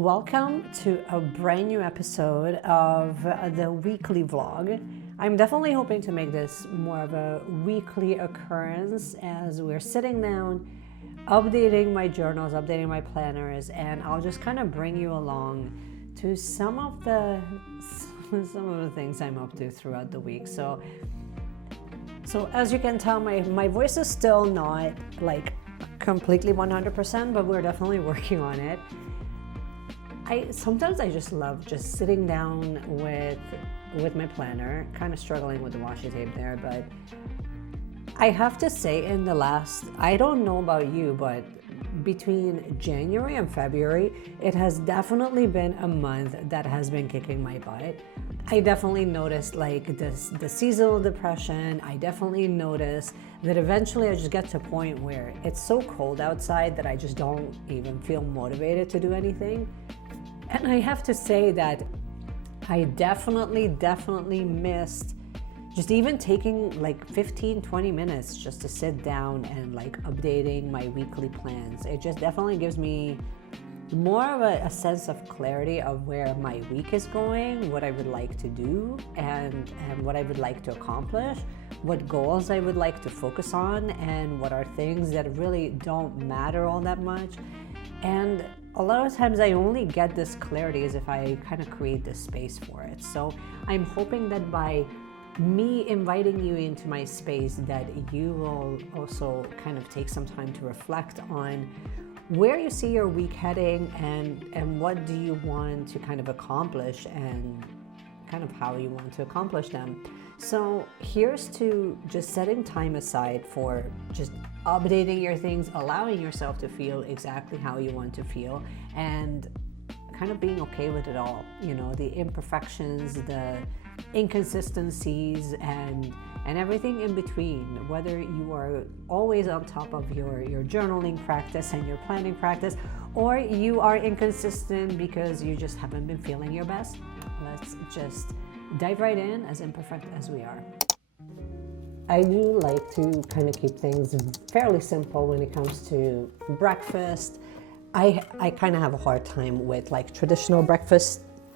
Welcome to a brand new episode of the weekly vlog. I'm definitely hoping to make this more of a weekly occurrence as we're sitting down, updating my journals, updating my planners, and I'll just kind of bring you along to some of the things I'm up to throughout the week. So as you can tell, my voice is still not like completely 100%, but we're definitely working on it. Sometimes I just love just sitting down with my planner, kind of struggling with the washi tape there, but I have to say I don't know about you, but between January and February, it has definitely been a month that has been kicking my butt. I definitely noticed like the seasonal depression. I definitely noticed that eventually I just get to a point where it's so cold outside that I just don't even feel motivated to do anything. And I have to say that I definitely missed just even taking like 15-20 minutes just to sit down and like updating my weekly plans. It just definitely gives me more of a sense of clarity of where my week is going, what I would like to do, and what I would like to accomplish, what goals I would like to focus on, and what are things that really don't matter all that much. And a lot of times I only get this clarity is if I kind of create this space for it. So I'm hoping that by me inviting you into my space that you will also kind of take some time to reflect on where you see your week heading and what do you want to kind of accomplish and kind of how you want to accomplish them. So here's to just setting time aside for just updating your things, allowing yourself to feel exactly how you want to feel, and kind of being okay with it all. You know, the imperfections, the inconsistencies, and everything in between. Whether you are always on top of your journaling practice and your planning practice, or you are inconsistent because you just haven't been feeling your best, let's just dive right in, as imperfect as we are. I do like to kind of keep things fairly simple when it comes to breakfast. I kind of have a hard time with like traditional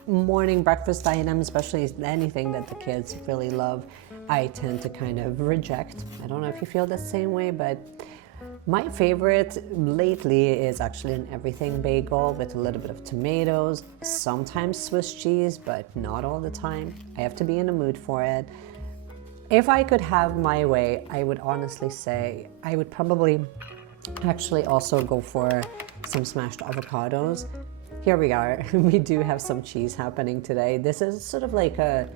morning breakfast items, especially anything that the kids really love. I tend to kind of reject. I don't know if you feel the same way, but my favorite lately is actually an everything bagel with a little bit of tomatoes, sometimes Swiss cheese, but not all the time. I have to be in the mood for it. If I could have my way, I would honestly say I would probably actually also go for some smashed avocados. Here we are. We do have some cheese happening today. This is sort of like a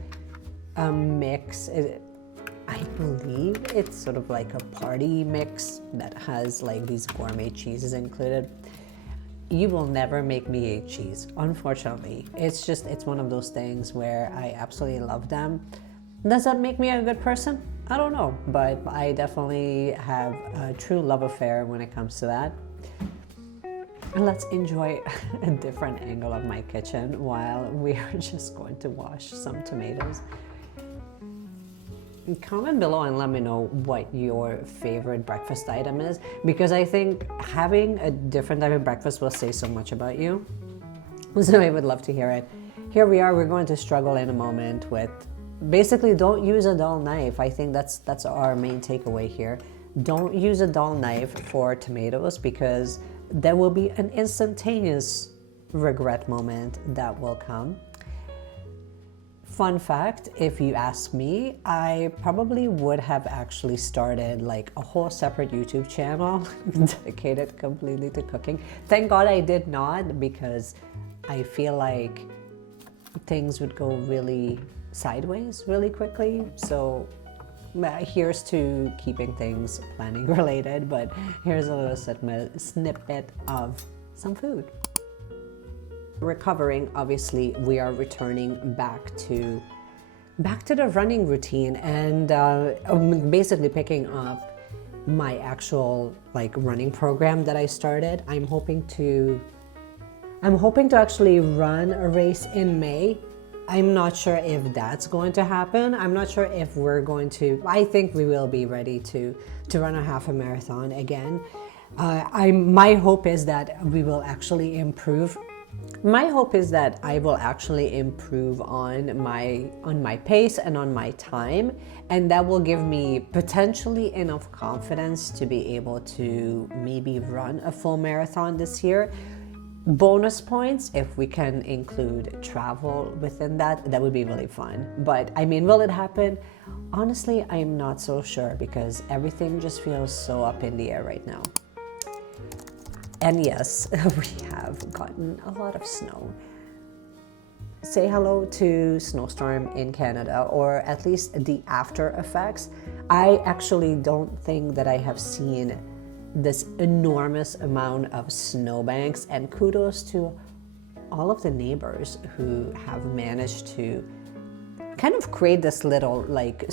mix. I believe it's sort of like a party mix that has like these gourmet cheeses included. You will never make me eat cheese, unfortunately. It's one of those things where I absolutely love them. Does that make me a good person? I don't know, but I definitely have a true love affair when it comes to that. And let's enjoy a different angle of my kitchen while we are just going to wash some tomatoes. Comment below and let me know what your favorite breakfast item is, because I think having a different type of breakfast will say so much about you. So I would love to hear it. Here we are, we're going to struggle in a moment with basically don't use a dull knife. I think that's our main takeaway here. Don't use a dull knife for tomatoes because there will be an instantaneous regret moment that will come. Fun fact, if you ask me, I probably would have actually started like a whole separate YouTube channel dedicated completely to cooking. Thank God I did not, because I feel like things would go really sideways really quickly. So here's to keeping things planning related, but here's a little snippet of some food. Recovering, obviously, we are returning back to the running routine, and basically picking up my actual like running program that I started. I'm hoping to actually run a race in May. I'm not sure if that's going to happen. I'm not sure if we're going to. I think we will be ready to run a half a marathon again. My hope is that we will actually improve My hope is that I will actually improve on my pace and on my time, and that will give me potentially enough confidence to be able to maybe run a full marathon this year. Bonus points if we can include travel within that, that would be really fun. But I mean, will it happen? Honestly, I'm not so sure because everything just feels so up in the air right now. And yes, we have gotten a lot of snow. Say hello to snowstorm in Canada, or at least the after effects. I actually don't think that I have seen this enormous amount of snowbanks, and kudos to all of the neighbors who have managed to kind of create this little like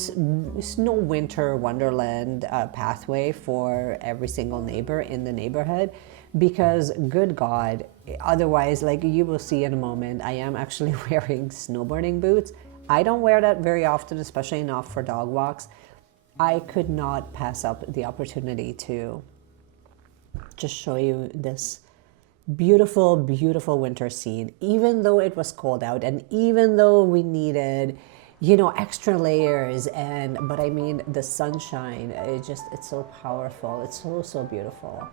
snow winter wonderland pathway for every single neighbor in the neighborhood, because good God, otherwise, like you will see in a moment, I am actually wearing snowboarding boots. I don't wear that very often, especially not for dog walks. I could not pass up the opportunity to just show you this beautiful, beautiful winter scene, even though it was cold out and even though we needed, you know, extra layers. But I mean, the sunshine, it's so powerful. It's so beautiful.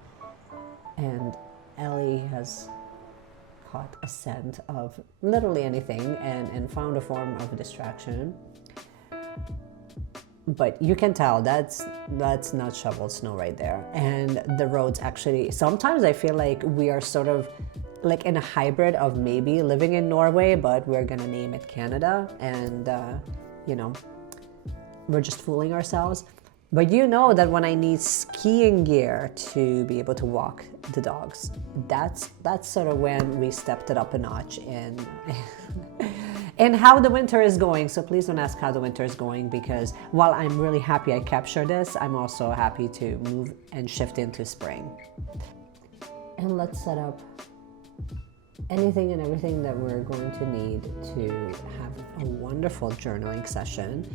And Ellie has caught a scent of literally anything and found a form of distraction. But you can tell that's not shoveled snow right there. And the roads actually, sometimes I feel like we are sort of like in a hybrid of maybe living in Norway, but we're gonna name it Canada. And, you know, we're just fooling ourselves. But you know that when I need skiing gear to be able to walk the dogs, that's sort of when we stepped it up a notch in and how the winter is going. So please don't ask how the winter is going, because while I'm really happy I captured this, I'm also happy to move and shift into spring. And let's set up anything and everything that we're going to need to have a wonderful journaling session.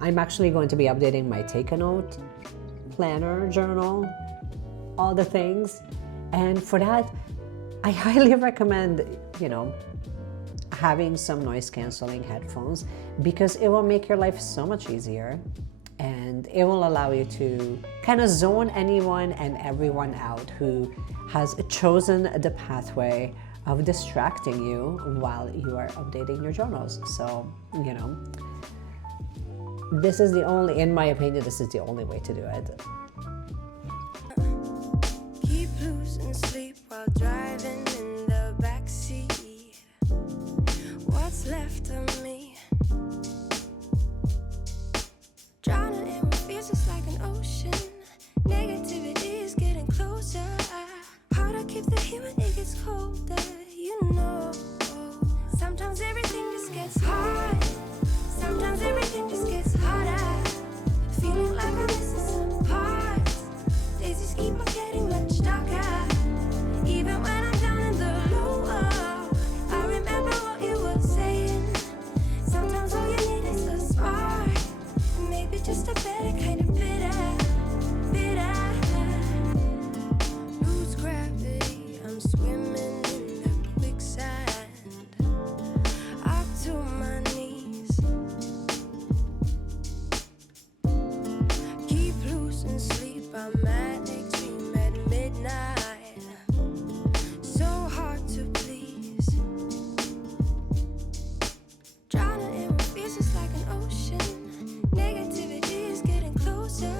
I'm actually going to be updating my take-a-note planner, journal, all the things. And for that, I highly recommend, you know, having some noise canceling headphones, because it will make your life so much easier, and it will allow you to kind of zone anyone and everyone out who has chosen the pathway of distracting you while you are updating your journals. So, you know, this is the only, in my opinion, this is the only way to do it. Keep losing sleep while driving in the backseat. What's left of me? Drowning in what feels just like an ocean. Negativity is getting closer. Hard to keep the heat when it gets colder. You know, sometimes everything just gets hard. Sometimes everything just gets harder. Feeling like I'm missing some parts. Days just keep on getting much darker. Even when I'm down in the low, I remember what you were saying. Sometimes all you need is a spark, and maybe just a better kind of bitter. Lose gravity, I'm swimming in the quicksand. Up to my knees. Keep losing sleep, I'm manic dream at midnight. So hard to please. Drowning in what feels just like an ocean. Negativity is getting closer.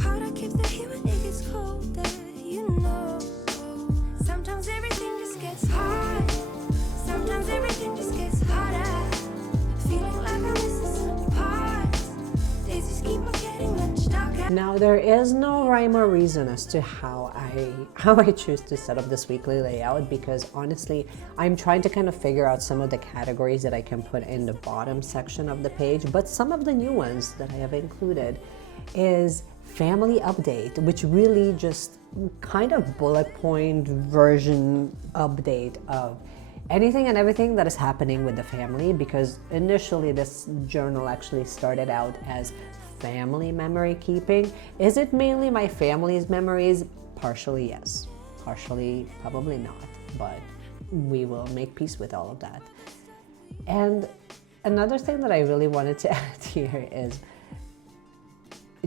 Hard to keep the heat when it gets colder. You know, sometimes everything just gets hard. Sometimes everything just gets harder. Feeling like I'm missing some parts. Days just keep on getting much darker. Now, there is no rhyme or reason as to how I choose to set up this weekly layout, because honestly, I'm trying to kind of figure out some of the categories that I can put in the bottom section of the page. But some of the new ones that I have included is family update, which really just kind of bullet point version update of anything and everything that is happening with the family, because initially this journal actually started out as family memory keeping. Is it mainly my family's memories? Partially yes, partially probably not, but we will make peace with all of that. And another thing that I really wanted to add here is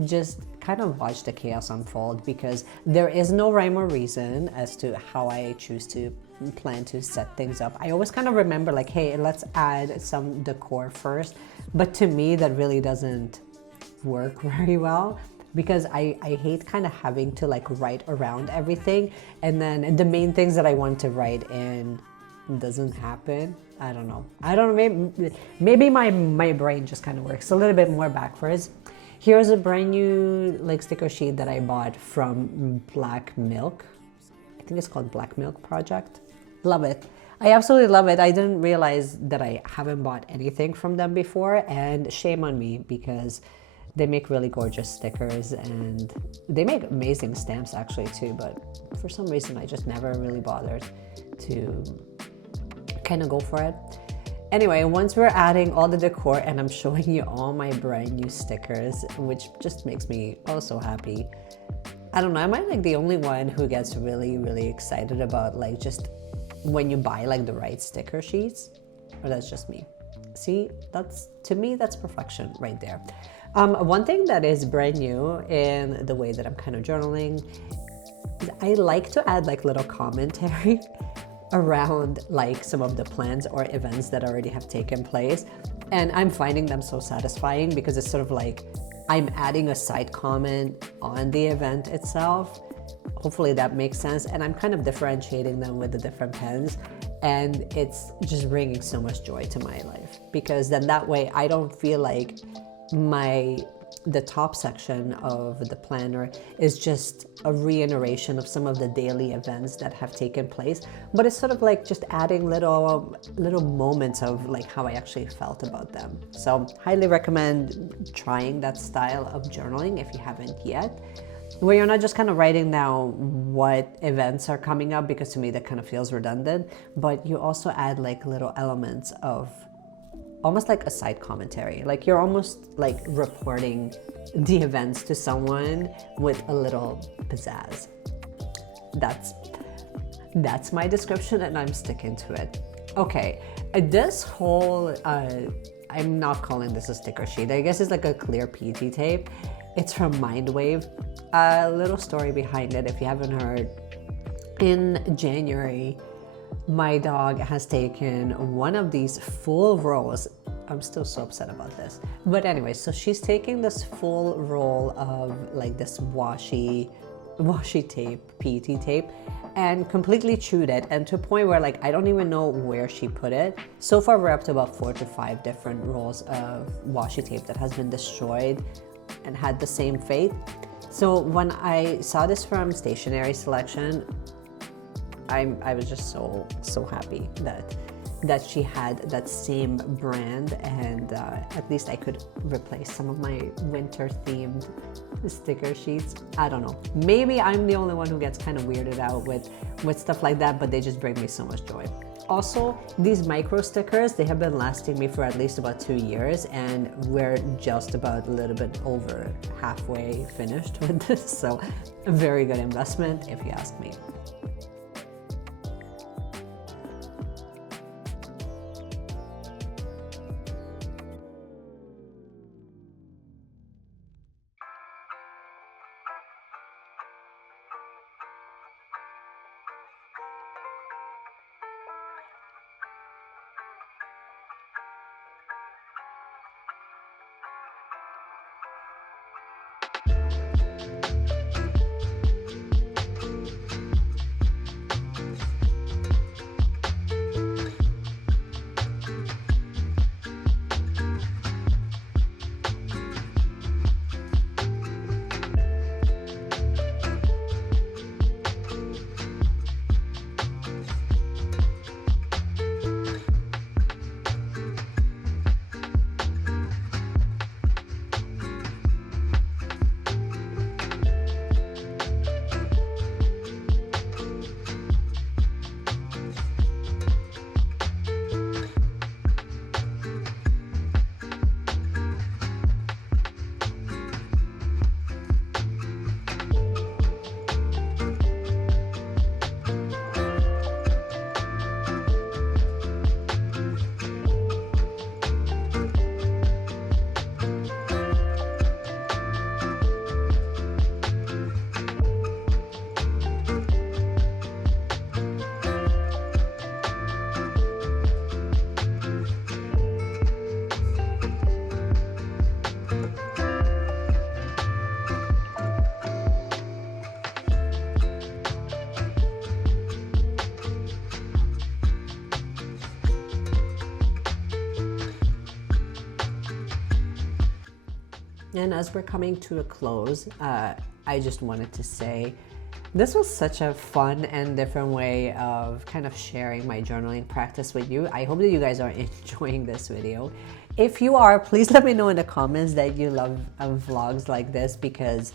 just kind of watch the chaos unfold, because there is no rhyme or reason as to how I choose to plan to set things up. I always kind of remember like, hey, let's add some decor first. But to me, that really doesn't work very well, because I hate kind of having to like write around everything, and then the main things that I want to write in doesn't happen. I don't know, maybe my brain just kind of works a little bit more backwards. Here's a brand new like sticker sheet that I bought from Black Milk. I think it's called Black Milk Project. Love it. I absolutely love it. I didn't realize that I haven't bought anything from them before, and shame on me, because they make really gorgeous stickers and they make amazing stamps actually too, but for some reason I just never really bothered to kind of go for it. Anyway, once we're adding all the decor and I'm showing you all my brand new stickers, which just makes me oh so happy. I don't know, am I like the only one who gets really, really excited about like just when you buy like the right sticker sheets? Or that's just me? See, that's, to me, that's perfection right there. One thing that is brand new in the way that I'm kind of journaling, I like to add like little commentary around like some of the plans or events that already have taken place. And I'm finding them so satisfying, because it's sort of like I'm adding a side comment on the event itself. Hopefully that makes sense. And I'm kind of differentiating them with the different pens. And it's just bringing so much joy to my life, because then that way I don't feel like the top section of the planner is just a reiteration of some of the daily events that have taken place, but it's sort of like just adding little moments of like how I actually felt about them. So highly recommend trying that style of journaling if you haven't yet, where you're not just kind of writing down what events are coming up, because to me that kind of feels redundant, but you also add like little elements of almost like a side commentary. Like you're almost like reporting the events to someone with a little pizzazz. That's my description, and I'm sticking to it. Okay, this whole, I'm not calling this a sticker sheet. I guess it's like a clear PT tape. It's from Mindwave. A little story behind it, if you haven't heard. In January, my dog has taken one of these full rolls. I'm still so upset about this. But anyway, so she's taking this full roll of like this washi tape, PET tape, and completely chewed it, and to a point where like I don't even know where she put it. So far we're up to about 4 to 5 different rolls of washi tape that has been destroyed and had the same fate. So when I saw this from Stationery Selection, I was just so happy that she had that same brand, and at least I could replace some of my winter themed sticker sheets. I don't know, maybe I'm the only one who gets kind of weirded out with stuff like that, but they just bring me so much joy. Also, these micro stickers, they have been lasting me for at least about 2 years, and we're just about a little bit over halfway finished with this, so a very good investment if you ask me. And as we're coming to a close, I just wanted to say this was such a fun and different way of kind of sharing my journaling practice with you. I hope that you guys are enjoying this video. If you are, please let me know in the comments that you love vlogs like this, because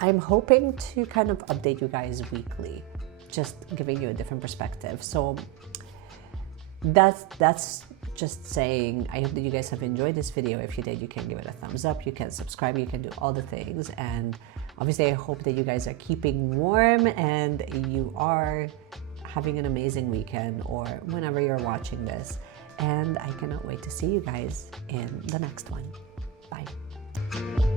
I'm hoping to kind of update you guys weekly, just giving you a different perspective. So that's just saying, I hope that you guys have enjoyed this video. If you did, you can give it a thumbs up, you can subscribe, you can do all the things. And obviously I hope that you guys are keeping warm and you are having an amazing weekend or whenever you're watching this. And I cannot wait to see you guys in the next one. Bye.